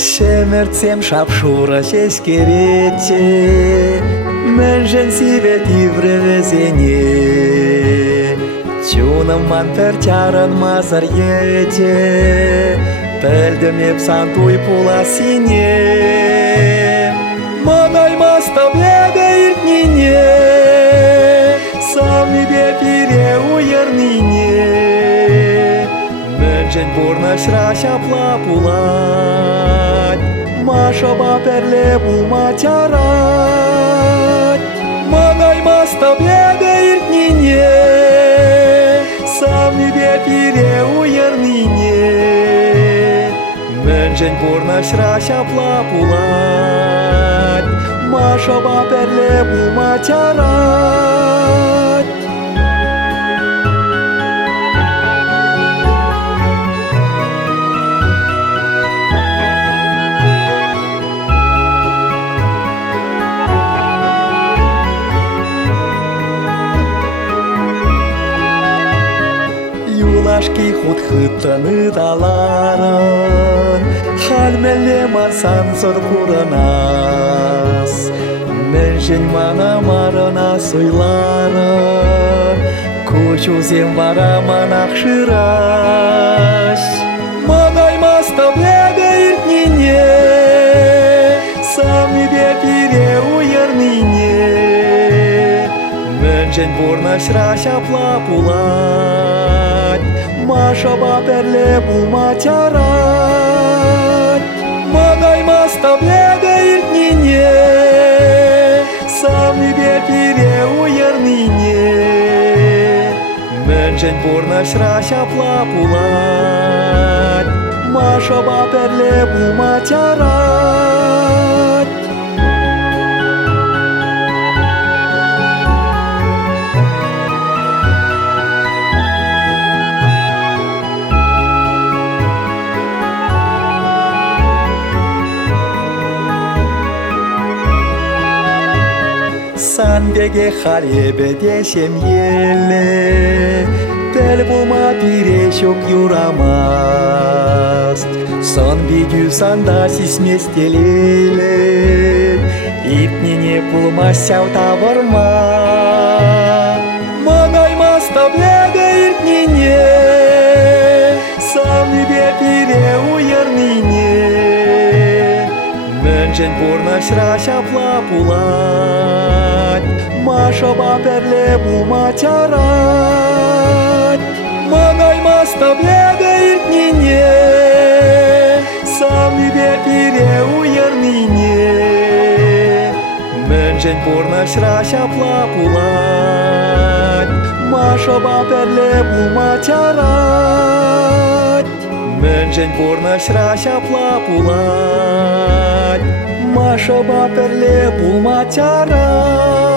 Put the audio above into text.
Шемерцем шапшура шескерете, Менжен сивети вревезене, Чунам манпертяран мазарьете, Пельдем епсантуй пуласине, Мадай мастаблега иртнине, Сам небе пире уернине, Менжен бурнашра шапла пулать, Машаба перле булмачарать, Мадай мастаблега иртнине, Сам небе пире уернине, Менжен бурнашра шапла пулать, Машаба перле булмачарать. Юлашки хут-хыттаны даларын, Халмелле марсан зор куранас, Менжен мана марына сойларын, Кучузем вара манах шыраш. Мадай мастаблега иртнине, Сам небе пире уернине, Менжен бурнашра шапла пулать, Машаба перле булмачарать, Мадай мастаблега иртнине, Сам небе пире уернине, Менжен бурнашра шапла пулать, Машаба перле булмачарать. Санбеге халебе десем еле, Тел булма пирешок юрамаст, Сон бигю санда сисместелелет, Итнине пулмасяу таварма. Мадай мастаблега иртнине, Сам небе пире уернине, Менжен бурнашра шапла пулать, Машаба перле булмачарать, Мадай мастаблега иртнине, Сам небе пире уернине, Менжен бурнашра шапла пулать, Машаба перле булмачарать, Менжен бурнашра шапла пулать, Машаба перле булмачарать.